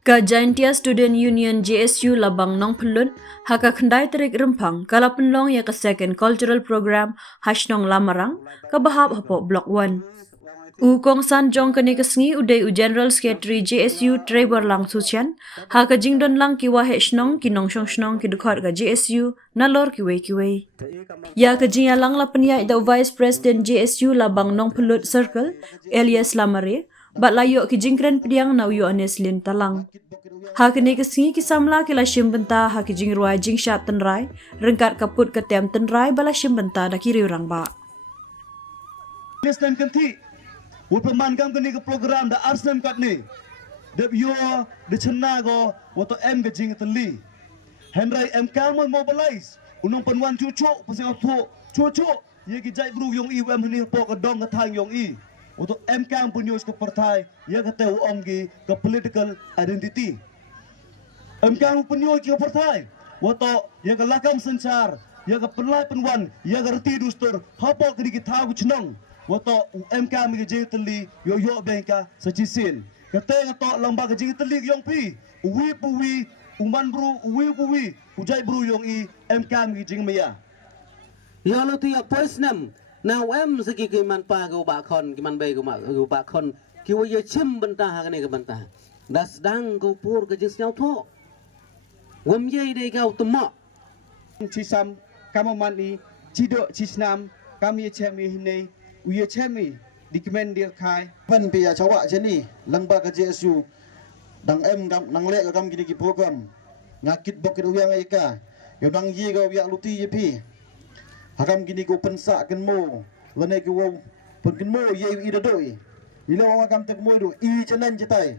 Ka Jaintia Student Union JSU Labang Nongphyllut haka khendai terik rempang kala Pynlong ya ka second cultural program shnong Lamarang ka bahap hapo block 1. Kong san jong kani kesngi udai u General Secretary JSU Trevor Lang Sucian haka jingdon lang ki wahe shnong ki nong shnong ki dekat ka JSU nalor ki wei. Ya ka jingya lang la penya the Vice President JSU Labang Nongphyllut Circle alias Lamare bat layo ki jingkren pediang na uyo anes lin talang. Hakini kesingi kisamla kila shimbenta haki jingrua jingshat tenrai rengkat kaput ketem tenrai bala shimbenta da kiri orang ba. Listening kanti, upaman kam kini ke program da arsam kat ni, dep yo de chenna go wato em ke jing teli, henry em kam mobilize, unong penwan cucu pasang cucu, ye ki jai bru yong i wem ni po ke dong ke thang yong i. Untuk MK punya ke partai, ia kata omgi ke political identity. MK punya ke partai, waktu ia ke lakam sencar, ia ke pelai penwan, ia ke reti dustur, apa kini kita tahu cenong. Waktu MK migi jiteli, yo bengka sejisin. Kata lembaga jiteli yong pi, uwi puwi, uman bru, uwi puwi, ujai bru yong i MK migi jing maya. Ya lo tiap poisnem. Now segi kiman pa go bakon kiman bay go bakon kiwa ye chim bentah kene ke bentah das dang go pur ke jis nyau tho wam ye de gau temo Cisam kamamani cido cisnam kami chemi hine uye chemi dikmen dia khai pan pia chawa jeni langba ka JSU dang nang le ka kam gini ki program ngakit bokit uyang eka yo dang ye go yak luti ye pi hakam gini ko pensa ken mo lene ki wo pen ken mo ye i do doi ilo wa kam tek mo do i chanan jitai